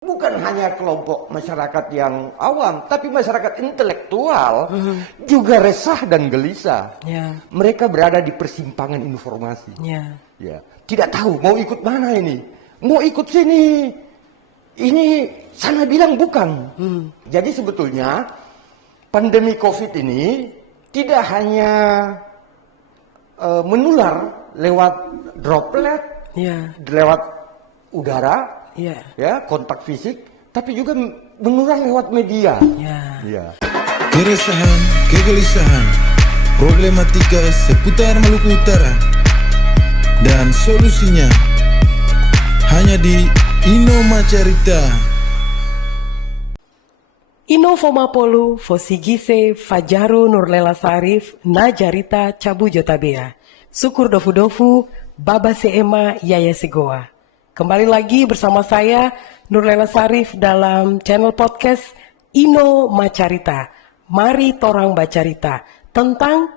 bukan hanya kelompok masyarakat yang awam, tapi masyarakat intelektual juga resah dan gelisah. Mereka berada di persimpangan informasi. Tidak tahu mau ikut mana ini, mau ikut sini, ini sana bilang bukan. Jadi sebetulnya pandemi COVID ini tidak hanya menular lewat droplet, lewat udara, kontak fisik, tapi juga menular lewat media. Keresahan, kegelisahan, problematika seputar Maluku Utara, dan solusinya hanya di Ino Macarita. Ino Fomapolu, Fosigise, Fajaru Nurlela Sarif, Najarita Cabu Jotabea, Syukur Dofu-Dofu, Baba Seema Yaya Sigoa. Kembali lagi bersama saya Nurlela Sarif dalam channel podcast Ino Macarita. Mari torang bacarita tentang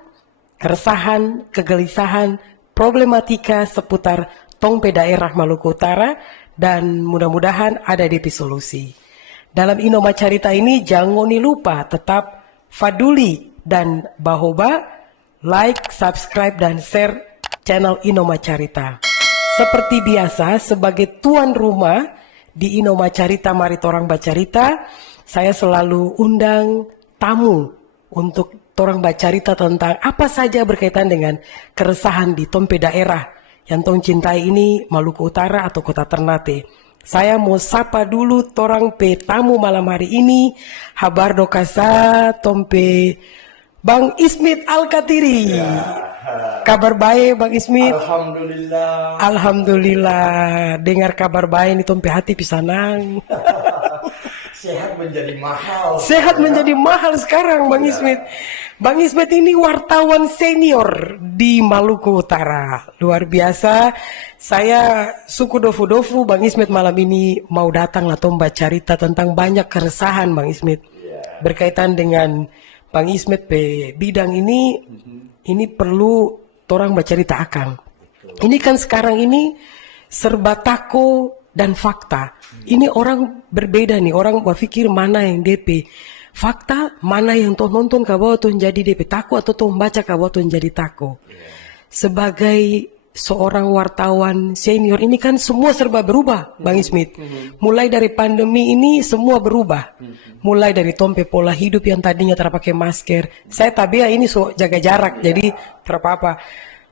keresahan, kegelisahan, problematika seputar tongpe daerah Maluku Utara, dan mudah-mudahan ada DP solusi. Dalam Ino Macarita ini jangan lupa tetap faduli dan bahoba, like, subscribe, dan share channel Ino Macarita. Seperti biasa, sebagai tuan rumah di Ino Macarita Mari Torang Bacarita, saya selalu undang tamu untuk torang bacarita tentang apa saja berkaitan dengan keresahan di tompe daerah yang tong cintai ini, Maluku Utara atau Kota Ternate. Saya mau sapa dulu torang pe tamu malam hari ini, habar dokasa tompe Bang Ismit Alkatiri. Kabar baik Bang Ismit? Alhamdulillah. Alhamdulillah. Dengar kabar baik ini tompe hati pisanang. Sehat menjadi mahal. Sehat menjadi mahal sekarang Bang Ismit. Bang Ismit ini wartawan senior di Maluku Utara. Luar biasa. Saya suku dofu-dofu Bang Ismit malam ini mau datang atau membaca cerita tentang banyak keresahan Bang Ismit. Berkaitan dengan Bang Ismit bidang ini perlu orang bercerita akan. Ini kan sekarang ini serba tako dan fakta. Ini orang berbeda nih, orang berpikir mana yang DP fakta, mana yang tuh nonton kabawa tuh jadi DP tako atau tuh membaca kabawa tuh jadi tako. Sebagai seorang wartawan senior ini kan semua serba berubah Bang Ismit. Mulai dari pandemi ini semua berubah. Mulai dari tompe pola hidup yang tadinya terpakai masker. Saya tabia ini jaga jarak, jadi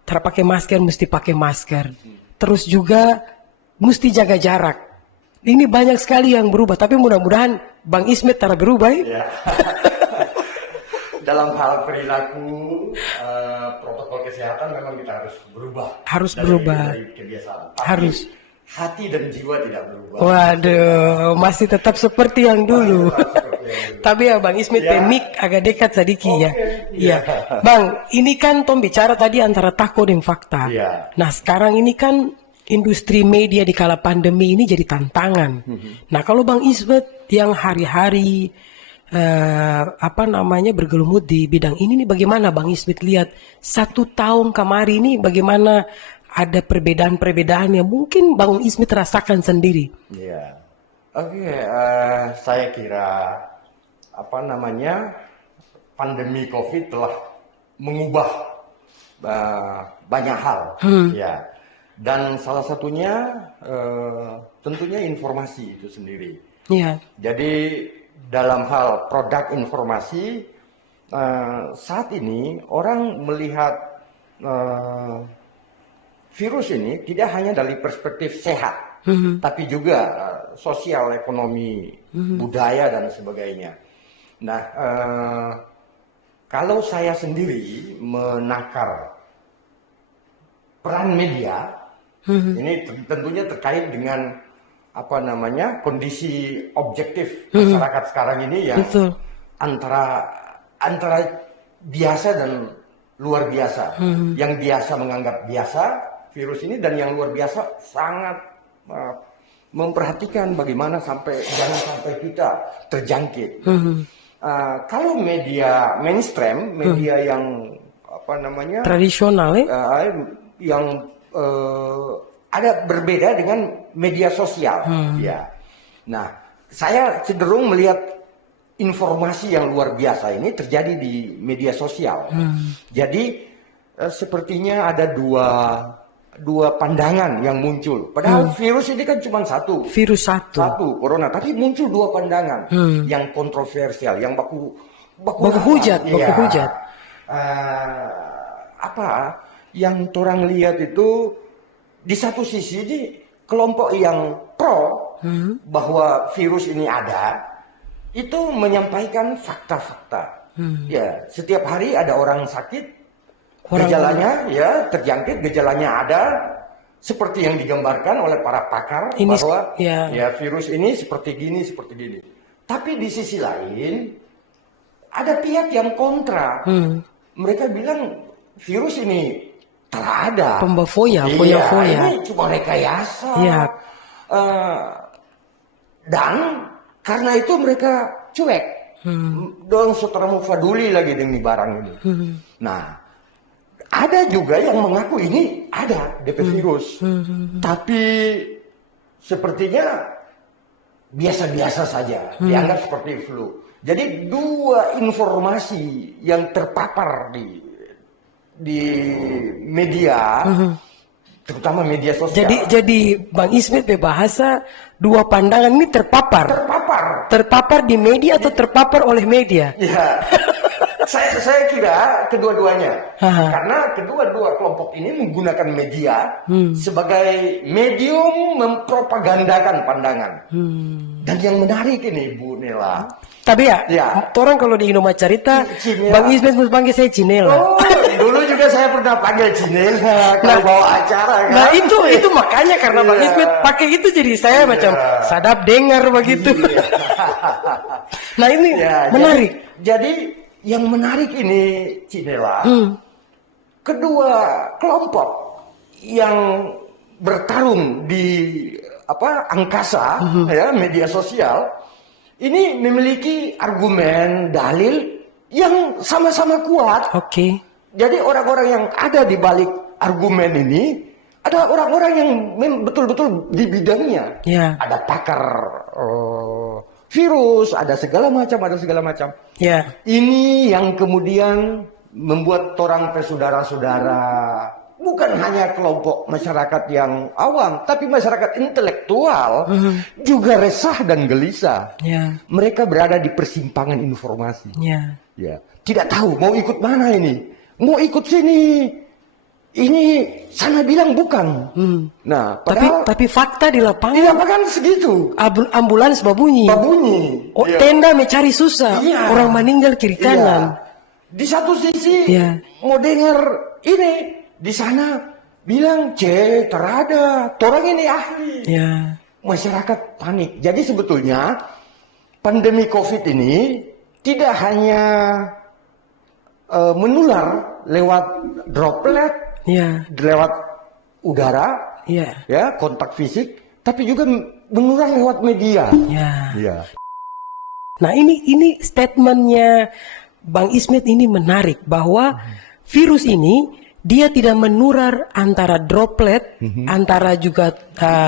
terpakai masker mesti pakai masker. Terus juga mesti jaga jarak. Ini banyak sekali yang berubah, tapi mudah-mudahan Bang Ismit tak berubah ya. Dalam hal perilaku, protokol kesehatan memang kita harus berubah. Harus berubah. Dari kebiasaan. Tapi harus. Hati dan jiwa tidak berubah. Waduh, masih tetap seperti yang dulu. Tapi ya Bang Ismit, mic agak dekat sedikit ya. Iya. Bang, ini kan Tom bicara tadi antara tako dan fakta. Nah sekarang ini kan industri media di kala pandemi ini jadi tantangan. Nah kalau Bang Ismit yang hari-hari bergelumut di bidang ini nih, bagaimana Bang Ismit lihat 1 tahun kemarin ini, bagaimana ada perbedaan-perbedaan yang mungkin Bang Ismit rasakan sendiri? Saya kira pandemi COVID telah mengubah banyak hal, dan salah satunya tentunya informasi itu sendiri. Jadi dalam hal produk informasi, saat ini orang melihat virus ini tidak hanya dari perspektif sehat, tapi juga sosial, ekonomi, budaya, dan sebagainya. Nah, kalau saya sendiri menakar peran media, ini tentunya terkait dengan kondisi objektif masyarakat sekarang ini yang antara biasa dan luar biasa. Yang biasa menganggap biasa virus ini, dan yang luar biasa sangat memperhatikan bagaimana jangan sampai kita terjangkit. Kalau media mainstream, media yang tradisional yang ada berbeda dengan media sosial. Nah, saya cenderung melihat informasi yang luar biasa ini terjadi di media sosial. Jadi sepertinya ada dua pandangan yang muncul. Padahal virus ini kan cuma satu. Virus satu, corona. Tapi muncul dua pandangan yang kontroversial, yang baku hujat. Apa yang orang lihat itu di satu sisi ini kelompok yang pro bahwa virus ini ada, itu menyampaikan fakta-fakta. Ya, setiap hari ada orang sakit, gejalanya ya terjangkit, gejalanya ada seperti yang digambarkan oleh para pakar ini, bahwa ya virus ini seperti gini. Tapi di sisi lain ada pihak yang kontra. Mereka bilang virus ini telah ada. Foya. Ini cuma rekayasa. Iya. Dan karena itu mereka cuek. Dong setara mufaduli lagi demi barang ini. Nah, ada juga yang mengaku ini ada DP virus. Tapi sepertinya biasa-biasa saja. Dianggap seperti flu. Jadi dua informasi yang terpapar di media, terutama media sosial. Jadi Bang Ismet berbahasa dua pandangan ini terpapar di media atau terpapar oleh media? Ya, saya kira kedua-duanya, karena kedua-dua kelompok ini menggunakan media sebagai medium mempropagandakan pandangan. Dan yang menarik ini Bu Nela. Tapi orang kalau di Inomacarita, Bang Ismet harus panggil saya Cinela. Oh, dulu juga saya pernah panggil Cinela kalau bawa acara kan. Nah itu makanya karena Bang Ismet pakai itu jadi saya macam sadap dengar begitu. Nah ini menarik. Jadi yang menarik ini Cinela, kedua kelompok yang bertarung di angkasa ya media sosial ini memiliki argumen dalil yang sama-sama kuat. Oke. Jadi orang-orang yang ada di balik argumen ini ada orang-orang yang betul-betul di bidangnya. Ya. Ada pakar virus, ada segala macam. Ya. Ini yang kemudian membuat orang saudara-saudara, bukan hanya kelompok masyarakat yang awam, tapi masyarakat intelektual juga resah dan gelisah. Ya. Mereka berada di persimpangan informasi. Ya. Ya. Tidak tahu mau ikut mana ini. Mau ikut sini. Ini sana bilang bukan. Nah, tapi fakta di lapangan. Di lapangan segitu. Ambulans babunyi. Tenda mencari susah. Orang meninggal kiri kanan. Di satu sisi mau dengar ini. Di sana bilang terada, orang ini ahli. Masyarakat panik. Jadi sebetulnya pandemi COVID ini tidak hanya menular lewat droplet, lewat udara, kontak fisik, tapi juga menular lewat media. Nah ini statementnya Bang Ismet ini menarik bahwa virus ini dia tidak menular antara droplet, antara juga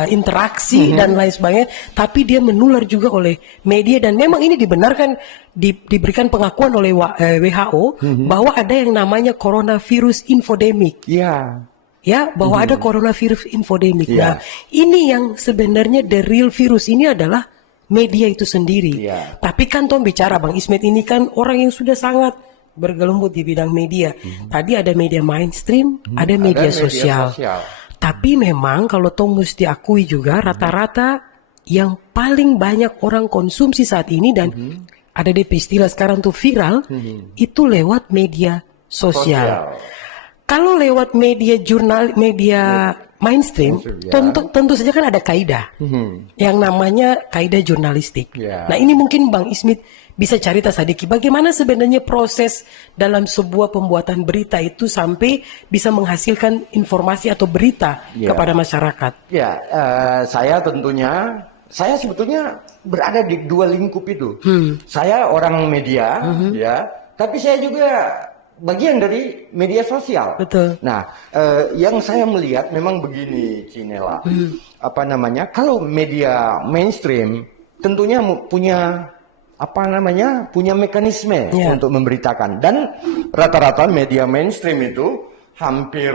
interaksi dan lain sebagainya, tapi dia menular juga oleh media dan memang ini dibenarkan diberikan pengakuan oleh WHO bahwa ada yang namanya coronavirus infodemic. Bahwa ada coronavirus infodemic. Nah, ini yang sebenarnya the real virus ini adalah media itu sendiri. Tapi kan Tom bicara Bang Ismet ini kan orang yang sudah sangat bergelumbut di bidang media. Tadi ada media mainstream, ada media sosial. Tapi memang kalau Tom mesti akui juga rata-rata yang paling banyak orang konsumsi saat ini dan ada istilah sekarang tuh viral, itu lewat media sosial. Kalau lewat media mainstream, tentu saja kan ada kaidah yang namanya kaidah jurnalistik. Nah ini mungkin Bang Ismet bisa cerita sedikit bagaimana sebenarnya proses dalam sebuah pembuatan berita itu sampai bisa menghasilkan informasi atau berita kepada masyarakat. Saya sebetulnya berada di dua lingkup itu. Saya orang media, tapi saya juga bagian dari media sosial. Betul. Nah, yang saya melihat memang begini, Cinela. Kalau media mainstream tentunya punya punya mekanisme untuk memberitakan, dan rata-rata media mainstream itu hampir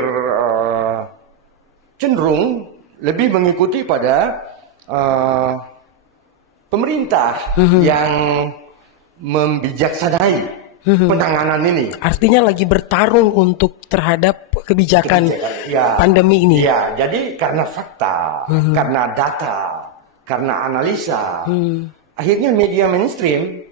cenderung lebih mengikuti pada pemerintah yang membijaksanai penanganan ini. Artinya lagi bertarung untuk terhadap kebijakan pandemi ini. Ya, jadi karena fakta, karena data, karena analisa, akhirnya media mainstream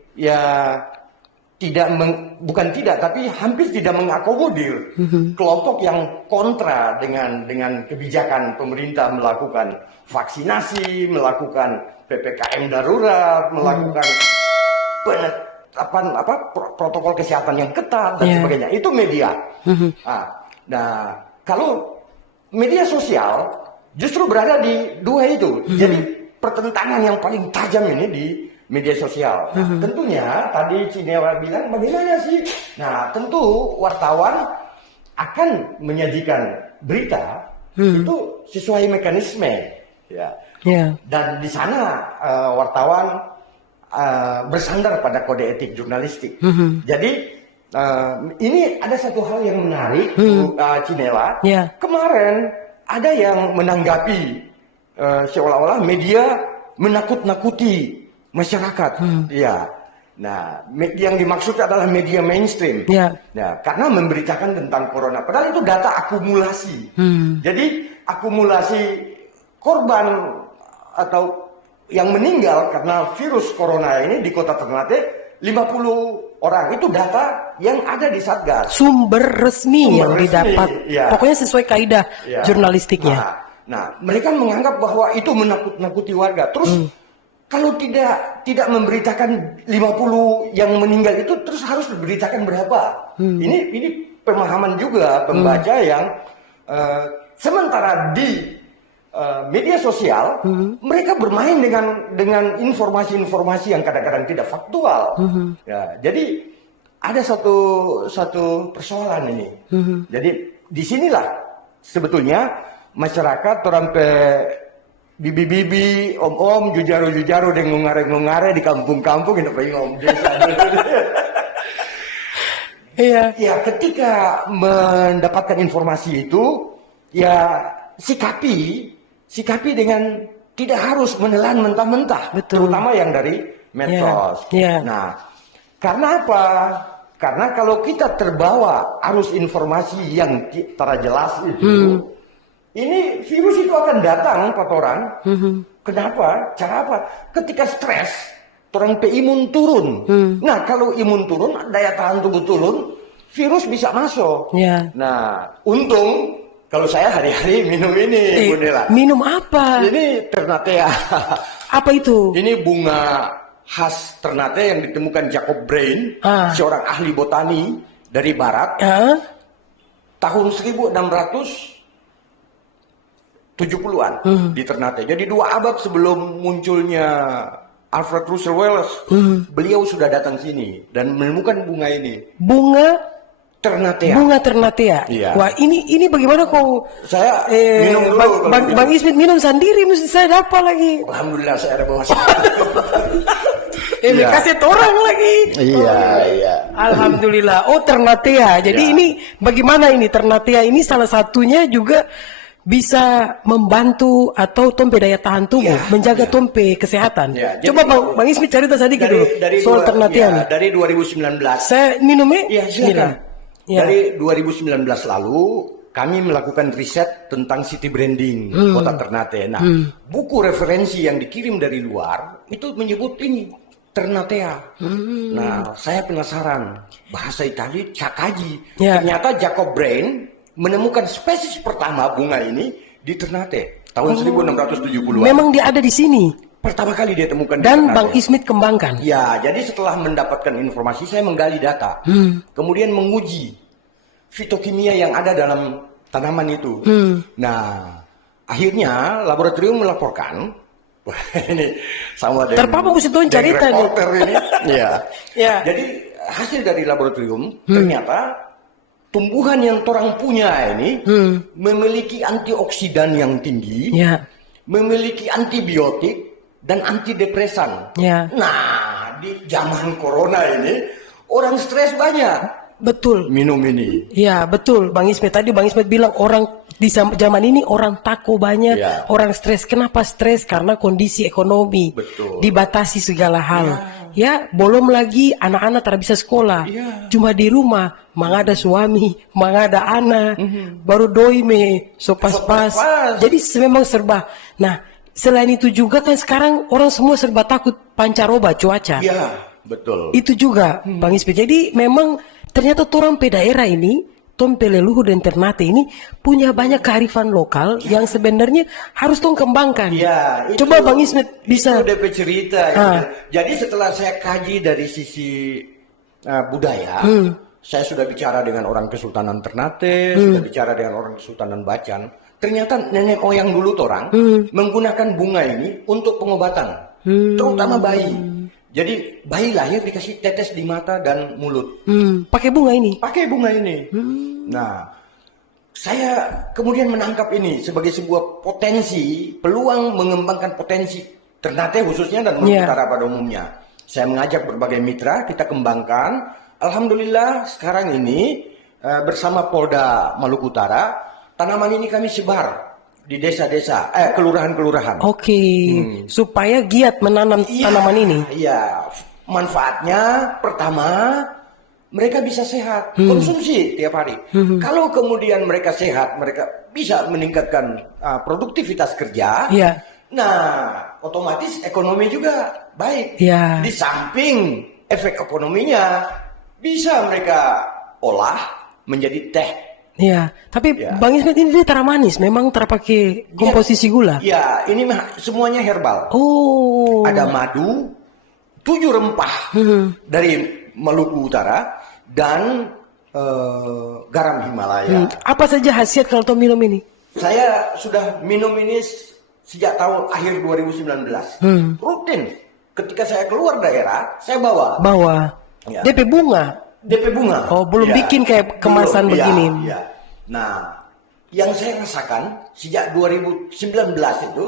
tapi hampir tidak mengakomodir kelompok yang kontra dengan kebijakan pemerintah melakukan vaksinasi, melakukan PPKM darurat, melakukan protokol kesehatan yang ketat dan sebagainya. Itu media. Nah, kalau media sosial justru berada di dua itu. Jadi pertentangan yang paling tajam ini di media sosial. Tentunya tadi Cinewa bilang bagaimana sih? Nah, tentu wartawan akan menyajikan berita itu sesuai mekanisme, Dan di sana wartawan bersandar pada kode etik jurnalistik. Jadi ini ada satu hal yang menarik, Cinela. Kemarin ada yang menanggapi seolah-olah media menakut-nakuti masyarakat. Nah, yang dimaksud adalah media mainstream. Karena memberitakan tentang corona. Padahal itu data akumulasi. Jadi akumulasi korban atau yang meninggal karena virus corona ini di Kota Ternate 50 orang. Itu data yang ada di Satgas. Sumber resmi yang didapat. Pokoknya sesuai kaidah jurnalistiknya. Nah, mereka menganggap bahwa itu menakut-nakuti warga. Terus kalau tidak memberitakan 50 yang meninggal itu, terus harus diberitakan berapa? Ini pemahaman juga pembaca yang sementara di media sosial mereka bermain dengan informasi-informasi yang kadang-kadang tidak faktual. Jadi ada satu persoalan ini. Jadi disinilah sebetulnya masyarakat sampai bibi-bibi, om-om, jujaro-jujaro dan ngungare-ngungare di kampung-kampung itu om desa. Ya, ketika mendapatkan informasi itu, sikapi dengan tidak harus menelan mentah-mentah, terutama yang dari medsos. Nah, karena apa? Karena kalau kita terbawa arus informasi yang tak jelas itu, ini virus itu akan datang kotoran. Kenapa? Cara apa? Ketika stres, orang imun turun. Nah, kalau imun turun, daya tahan tubuh turun, virus bisa masuk. Nah, untung kalau saya hari-hari minum ini, Bu Nela. Minum apa? Ini Ternatea. Apa itu? Ini bunga khas Ternate yang ditemukan Jacob Brain, seorang ahli botani dari barat. Tahun 1670-an di Ternate. Jadi 2 abad sebelum munculnya Alfred Russel Wallace, beliau sudah datang sini dan menemukan bunga ini. Bunga Ternatea. Bunga Ternatea. Wah, ini bagaimana kau? Saya minum dulu. Bang Ismit minum sendiri, mesti saya dapat lagi. Alhamdulillah saya ada bawa. Kasih orang lagi. Alhamdulillah. Oh, Ternatea. Jadi ini bagaimana ini Ternatea ini salah satunya juga bisa membantu atau tompe daya tahan tubuh, menjaga tompe kesehatan. Coba Bang Ismit cerita sedikit dulu soal Ternatea. Dari 2019. Saya minumnya. Silakan. Dari 2019 lalu kami melakukan riset tentang city branding Kota Ternate. Nah, buku referensi yang dikirim dari luar itu menyebut ini Ternatea. Nah, saya penasaran, bahasa Italia Cakaji. Ternyata Jacob Brain menemukan spesies pertama bunga ini di Ternate tahun 1670-an. Memang dia ada di sini. Pertama kali dia temukan dan Bang Ismit kembangkan. Jadi setelah mendapatkan informasi, saya menggali data, kemudian menguji fitokimia yang ada dalam tanaman itu. Nah, akhirnya laboratorium melaporkan, ini sama dengan terpapa mesti tuh cerita ini. Jadi hasil dari laboratorium ternyata tumbuhan yang orang punya ini memiliki antioksidan yang tinggi, memiliki antibiotik. dan antidepresan. Ya. Nah, di zaman corona ini orang stres banyak. Betul. Minum ini. Ya, betul. Bang Ismet tadi Bang Ismet bilang orang di zaman ini orang takut banyak, Ya. orang stres. Kenapa stres? Karena kondisi ekonomi. Betul. Dibatasi segala hal. Ya, belum lagi anak-anak tak bisa sekolah. Ya. Cuma di rumah, mangada suami, mangada anak, baru doi me, so pas-pas. pas. Jadi memang serba. Nah, selain itu juga kan sekarang orang semua serba takut pancaroba cuaca. Iya, betul. Itu juga Bang Ismet. Jadi memang ternyata orang pe daerah ini, Tom Peleluhur dan Ternate ini punya banyak kearifan lokal yang sebenarnya harus tong kembangkan. Ya, itu, Coba Bang Ismet bisa. Itu DP cerita. Jadi setelah saya kaji dari sisi budaya, saya sudah bicara dengan orang Kesultanan Ternate, sudah bicara dengan orang Kesultanan Bacan. Ternyata nenek moyang dulu orang menggunakan bunga ini untuk pengobatan, terutama bayi. Jadi bayi lahir dikasih tetes di mata dan mulut. Pakai bunga ini. Pakai bunga ini. Nah, saya kemudian menangkap ini sebagai sebuah potensi, peluang mengembangkan potensi Ternate khususnya dan Maluku Utara pada umumnya. Saya mengajak berbagai mitra, kita kembangkan. Alhamdulillah sekarang ini bersama Polda Maluku Utara, tanaman ini kami sebar di desa-desa, kelurahan-kelurahan. Oke, supaya giat menanam tanaman ini. Iya, manfaatnya pertama mereka bisa sehat, konsumsi tiap hari. Kalau kemudian mereka sehat, mereka bisa meningkatkan produktivitas kerja. Iya. Nah, otomatis ekonomi juga baik. Iya. Di samping efek ekonominya bisa mereka olah menjadi teh. Iya, tapi Bang Ismet ini dia tara manis, memang terpakai komposisi gula. Iya, ini semuanya herbal. Oh. Ada madu, 7 rempah dari Maluku Utara dan garam Himalaya. Apa saja khasiat kalau tom minum ini? Saya sudah minum ini sejak tahun akhir 2019. Rutin. Ketika saya keluar daerah, saya bawa. Ya. DP bunga. DP bunga. Oh, belum bikin kayak kemasan begini. Ya. Nah, yang saya rasakan sejak 2019 itu,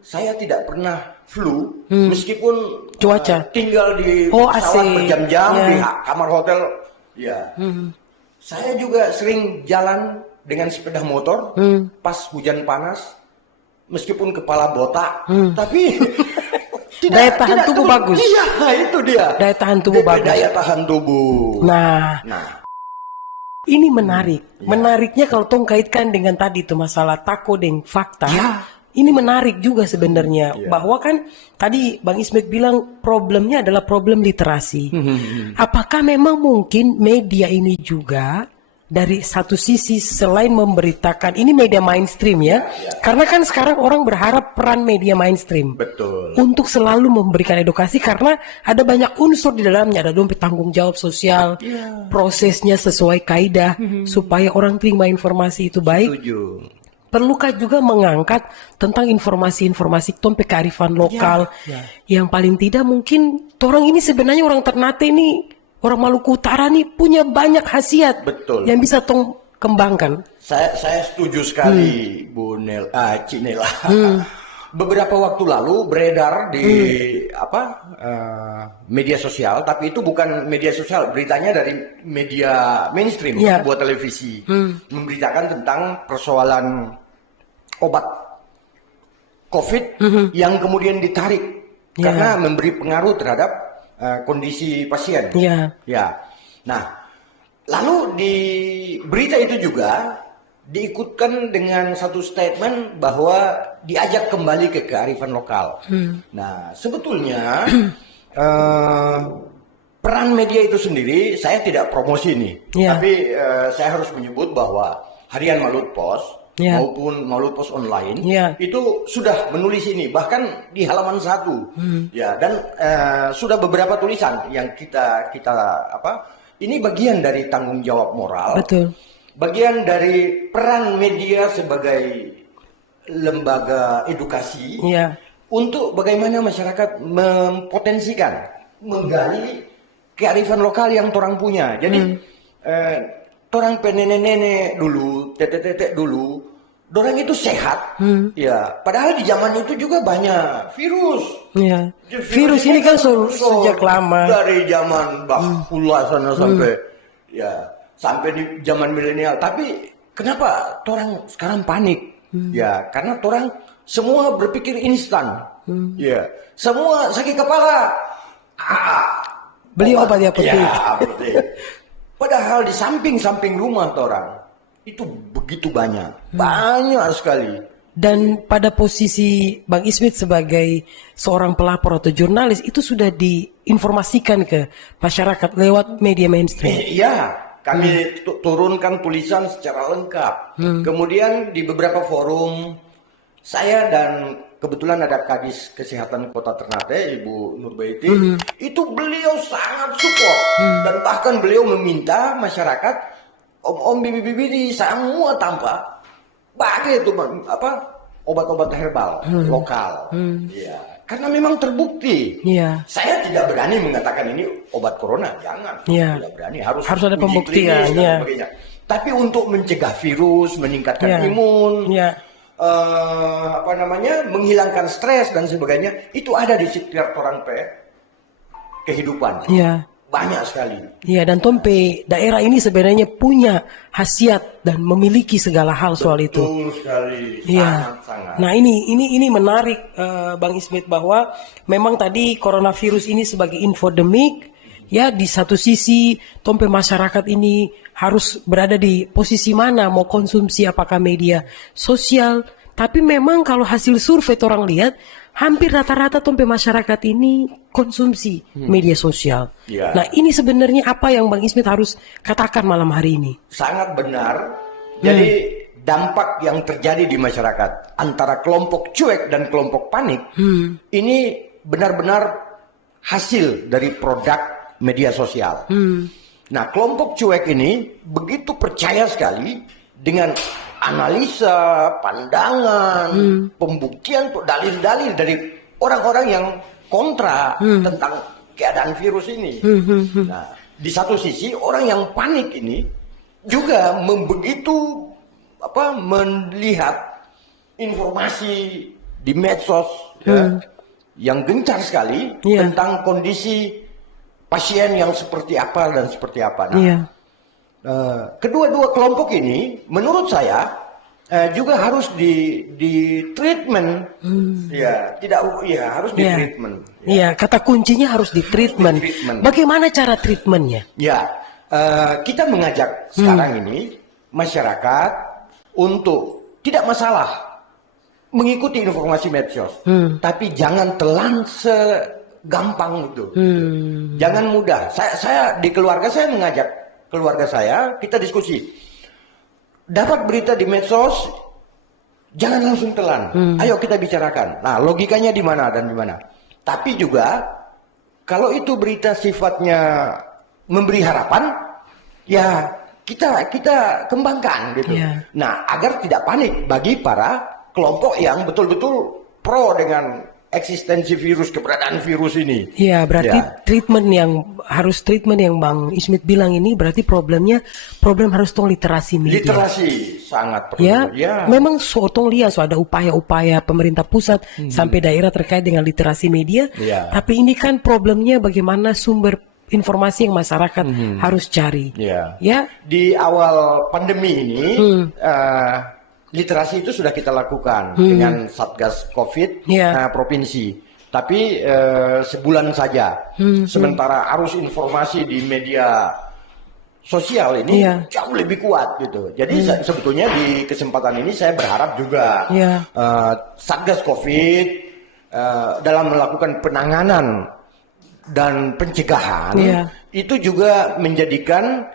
saya tidak pernah flu, meskipun cuaca tinggal di pesawat berjam-jam di kamar hotel. Ya. Saya juga sering jalan dengan sepeda motor pas hujan panas, meskipun kepala botak, tapi daya tahan tubuh bagus. Iya, itu dia. Daya tahan tubuh bagus. Daya tahan tubuh. Nah. Ini menarik. Menariknya kalau tong kaitkan dengan tadi itu masalah tako dan fakta. Ini menarik juga sebenarnya bahwa kan tadi Bang Ismet bilang problemnya adalah problem literasi. Apakah memang mungkin media ini juga dari satu sisi selain memberitakan ini media mainstream ya, karena kan sekarang orang berharap peran media mainstream untuk selalu memberikan edukasi karena ada banyak unsur di dalamnya, ada dompet tanggung jawab sosial, prosesnya sesuai kaidah supaya orang terima informasi itu baik. Perlukah juga mengangkat tentang informasi-informasi dompet kearifan lokal yang paling tidak mungkin orang ini sebenarnya orang Ternate ini, orang Maluku Utara nih punya banyak khasiat yang bisa tong kembangkan. Saya setuju sekali, Bu Cik Nela. Beberapa waktu lalu beredar di media sosial, tapi itu bukan media sosial, beritanya dari media mainstream, sebuah televisi, memberitakan tentang persoalan obat COVID yang kemudian ditarik karena memberi pengaruh terhadap kondisi pasien. Nah, lalu di berita itu juga diikutkan dengan satu statement bahwa diajak kembali ke kearifan lokal. Nah, sebetulnya peran media itu sendiri saya tidak promosi nih, tapi saya harus menyebut bahwa Harian Malut Pos maupun Malut Pos Online itu sudah menulis ini, bahkan di halaman 1 dan sudah beberapa tulisan yang kita ini bagian dari tanggung jawab moral, bagian dari peran media sebagai lembaga edukasi untuk bagaimana masyarakat mempotensikan, menggali kearifan lokal yang orang punya. Jadi orang nenek-nenek dulu, tetek-tetek dulu, dorang itu sehat, ya. Padahal di zaman itu juga banyak virus. Ya. Virus ini kan sejak lama. Dari zaman bahula sana sampai di zaman milenial. Tapi kenapa orang sekarang panik? Ya, karena orang semua berpikir instan. Ya, semua sakit kepala. Beli obat ya penting. Ya, betul. Padahal di samping rumah orang itu begitu banyak sekali. Dan pada posisi Bang Ismet sebagai seorang pelapor atau jurnalis itu sudah diinformasikan ke masyarakat lewat media mainstream. Iya, kami turunkan tulisan secara lengkap. Kemudian di beberapa forum saya dan kebetulan ada Kadis Kesehatan Kota Ternate, Ibu Nurbaiti, itu beliau sangat support dan bahkan beliau meminta masyarakat, om bibi di semua tanpa pakai itu obat-obat herbal lokal. Ya, karena memang terbukti. Ya. Saya tidak berani mengatakan ini obat corona, jangan. Ya. Tidak berani, harus ada pembuktian. Ya. Tapi untuk mencegah virus, meningkatkan imun, menghilangkan stres dan sebagainya, itu ada di setiap orang kehidupan. Ya. Banyak sekali. Iya, dan Tompe daerah ini sebenarnya punya khasiat dan memiliki segala hal soal itu. Betul sekali. Iya. Sangat. Nah, ini menarik Bang Ismet, bahwa memang tadi coronavirus ini sebagai infodemik, ya di satu sisi Tompe masyarakat ini harus berada di posisi mana, mau konsumsi apakah media sosial, tapi memang kalau hasil survei orang lihat hampir rata-rata Tompe masyarakat ini konsumsi media sosial. Ya. Nah, ini sebenarnya apa yang Bang Ismet harus katakan malam hari ini? Sangat benar. Jadi dampak yang terjadi di masyarakat antara kelompok cuek dan kelompok panik ini benar-benar hasil dari produk media sosial. Nah, kelompok cuek ini begitu percaya sekali dengan analisa, pandangan, pembuktian, dalil-dalil dari orang-orang yang kontra tentang keadaan virus ini. Nah, di satu sisi orang yang panik ini juga begitu melihat informasi di medsos yang gencar sekali tentang kondisi pasien yang seperti apa dan seperti apa. Nah, kedua-dua kelompok ini menurut saya juga harus di treatment. Harus di treatment. Iya, kata kuncinya harus di treatment. Bagaimana cara treatmentnya? Ya, kita mengajak sekarang ini masyarakat untuk tidak masalah mengikuti informasi medsos, tapi jangan telan segampang itu. Jangan mudah. Saya di keluarga saya mengajak keluarga saya, kita diskusi. Dapat berita di medsos, jangan langsung telan. Ayo kita bicarakan. Nah, logikanya di mana dan di mana. Tapi juga kalau itu berita sifatnya memberi harapan, ya kita kembangkan gitu. Nah, agar tidak panik bagi para kelompok yang betul-betul pro dengan eksistensi virus, keberadaan virus ini. Iya, berarti treatment yang Bang Ismet bilang ini berarti problem harus tong literasi media. Literasi sangat perlu. Ya. Memang tong lihat ada upaya-upaya pemerintah pusat sampai daerah terkait dengan literasi media. Tapi ini kan problemnya bagaimana sumber informasi yang masyarakat harus cari. Ya. Di awal pandemi ini literasi itu sudah kita lakukan dengan Satgas COVID provinsi. Tapi sebulan saja. Sementara arus informasi di media sosial ini jauh lebih kuat gitu. Jadi sebetulnya di kesempatan ini saya berharap juga Satgas COVID dalam melakukan penanganan dan pencegahan itu juga menjadikan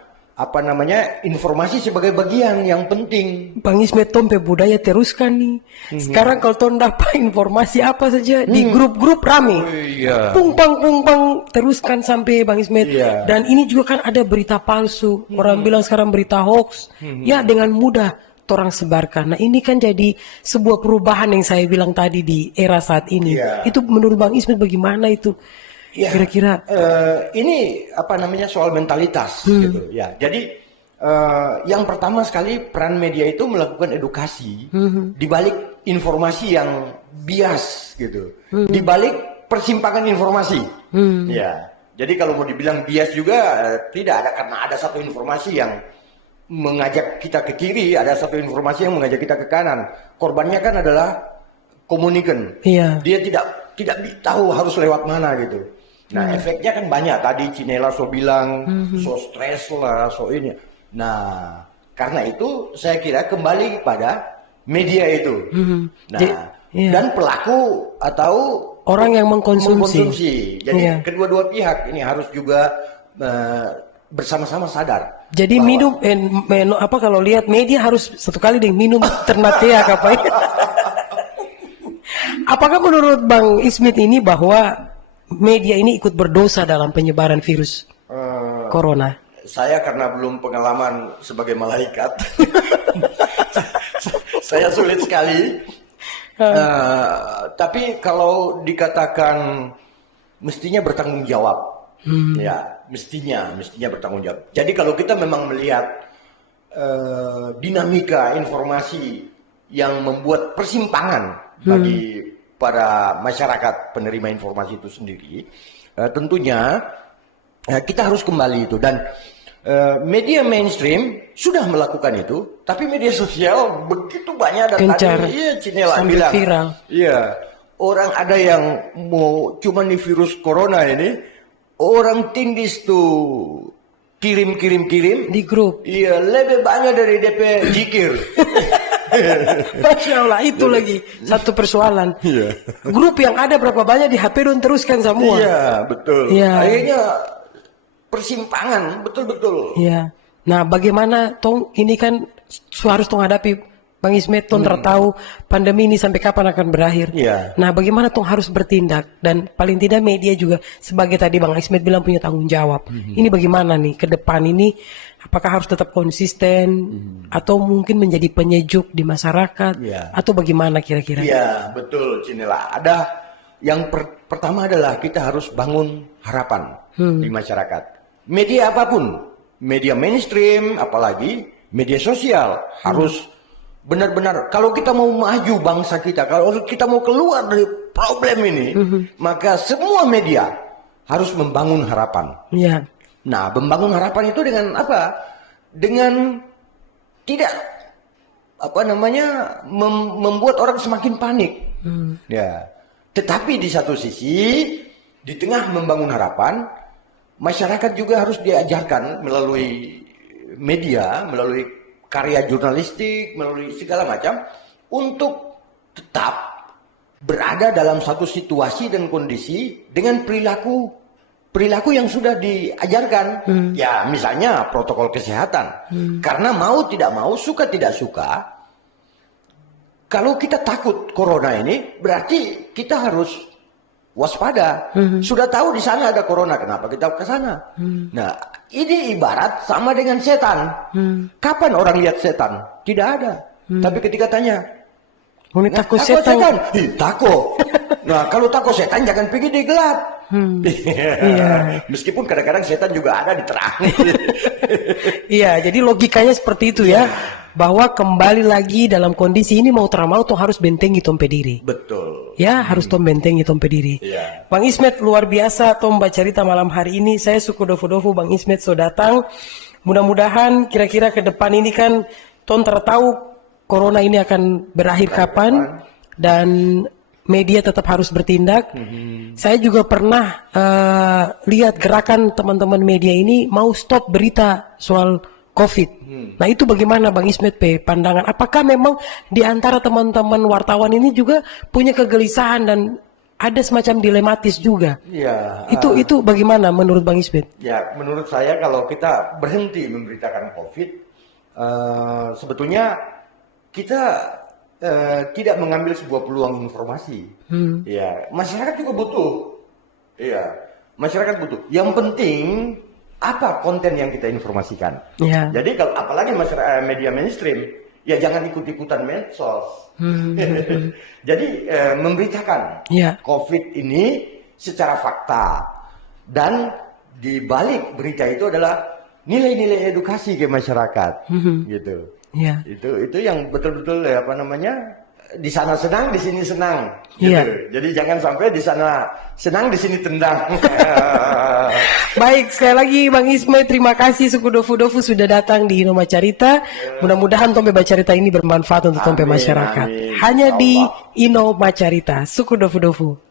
informasi sebagai bagian yang penting. Bang Ismet, Tompe budaya teruskan nih. Sekarang kalau ton dapat informasi apa saja di grup-grup rame. Pungpang teruskan sampai Bang Ismet. Dan ini juga kan ada berita palsu. Orang bilang sekarang berita hoax. Ya, dengan mudah orang sebarkan. Nah, ini kan jadi sebuah perubahan yang saya bilang tadi di era saat ini. Itu menurut Bang Ismet bagaimana itu? Kira-kira ini soal mentalitas gitu ya. Jadi Yang pertama sekali peran media itu melakukan edukasi di balik informasi yang bias gitu, di balik persimpangan informasi. Ya, jadi kalau mau dibilang bias juga tidak ada, karena ada satu informasi yang mengajak kita ke kiri, ada satu informasi yang mengajak kita ke kanan. Korbannya kan adalah komunikan. Dia tidak tahu harus lewat mana gitu. Nah, efeknya kan banyak. Tadi Cinela so bilang, so stres lah, so ini. Nah, karena itu saya kira kembali pada media itu. Nah, dan pelaku atau orang yang mengkonsumsi. Jadi kedua-dua pihak ini harus juga bersama-sama sadar. Jadi minum, kalau lihat media harus satu kali deh minum Ternate apa ya? Apakah menurut Bang Ismet ini bahwa media ini ikut berdosa dalam penyebaran virus corona? Saya karena belum pengalaman sebagai malaikat, saya sulit sekali. Tapi kalau dikatakan mestinya bertanggung jawab, ya mestinya bertanggung jawab. Jadi kalau kita memang melihat dinamika informasi yang membuat persimpangan bagi para masyarakat penerima informasi itu sendiri, tentunya kita harus kembali itu. Dan media mainstream sudah melakukan itu, tapi media sosial begitu banyak dan tadi Cinela bilang, viral. Iya, orang ada yang mau cuma nih virus corona ini, orang tindis tuh kirim di grup. Iya, lebih banyak dari DP zikir. Masya Allah, itu lagi satu persoalan. Grup yang ada berapa banyak di HP dan teruskan semua. Iya, betul. Akhirnya persimpangan betul-betul. Iya. Nah, bagaimana tong ini kan harus tong hadapi Bang Ismet, tong tahu pandemi ini sampai kapan akan berakhir. Nah, bagaimana tong harus bertindak, dan paling tidak media juga sebagai tadi Bang Ismet bilang punya tanggung jawab. Ini bagaimana nih ke depan ini, apakah harus tetap konsisten atau mungkin menjadi penyejuk di masyarakat atau bagaimana kira-kira? Iya, betul Cinela. Ada yang pertama adalah kita harus bangun harapan di masyarakat. Media apapun, media mainstream, apalagi media sosial, harus benar-benar, kalau kita mau maju bangsa kita, kalau kita mau keluar dari problem ini, maka semua media harus membangun harapan. Nah, membangun harapan itu dengan apa? Dengan tidak membuat orang semakin panik. Tetapi di satu sisi, di tengah membangun harapan, masyarakat juga harus diajarkan melalui media, melalui karya jurnalistik, melalui segala macam, untuk tetap berada dalam satu situasi dan kondisi dengan perilaku yang sudah diajarkan. Ya, misalnya protokol kesehatan. Karena mau tidak mau, suka tidak suka, kalau kita takut corona ini, berarti kita harus waspada. Sudah tahu di sana ada corona, kenapa kita ke sana? Nah, ini ibarat sama dengan setan. Kapan orang lihat setan? Tidak ada. Tapi ketika tanya, takut setan? Takut. Nah, kalau takut setan jangan pergi di gelap. Meskipun kadang-kadang setan juga ada di terang. Iya, jadi logikanya seperti itu ya. Bahwa kembali lagi dalam kondisi ini mau teramau tuh harus bentengi tompe diri. Betul. Ya, harus tom bentengi tompe diri. Bang Ismet, luar biasa tom cerita malam hari ini. Saya syukur dofu Bang Ismet so datang. Mudah-mudahan kira-kira ke depan ini kan tom tertahu corona ini akan berakhir kapan, dan media tetap harus bertindak. Saya juga pernah lihat gerakan teman-teman media ini mau stop berita soal COVID. Nah, itu bagaimana Bang Ismet pandangan? Apakah memang di antara teman-teman wartawan ini juga punya kegelisahan dan ada semacam dilematis juga? Itu bagaimana menurut Bang Ismet? Ya, menurut saya kalau kita berhenti memberitakan COVID, sebetulnya kita tidak mengambil sebuah peluang informasi. Masyarakat juga butuh. Masyarakat butuh. Yang penting apa konten yang kita informasikan. Jadi kalau apalagi masyarakat media mainstream, ya jangan ikut-ikutan medsos. Jadi memberitakan COVID ini secara fakta, dan di balik berita itu adalah nilai-nilai edukasi ke masyarakat, gitu. Ya. Itu yang betul-betul di sana senang, di sini senang, gitu. Jadi jangan sampai di sana senang, di sini tendang. Baik, sekali lagi Bang Isme, terima kasih suku Dofu-Dofu sudah datang di Ino Macarita. Mudah-mudahan Tompe Macarita ini bermanfaat untuk Tompe masyarakat. Hanya di Ino Macarita, suku Dofu-Dofu.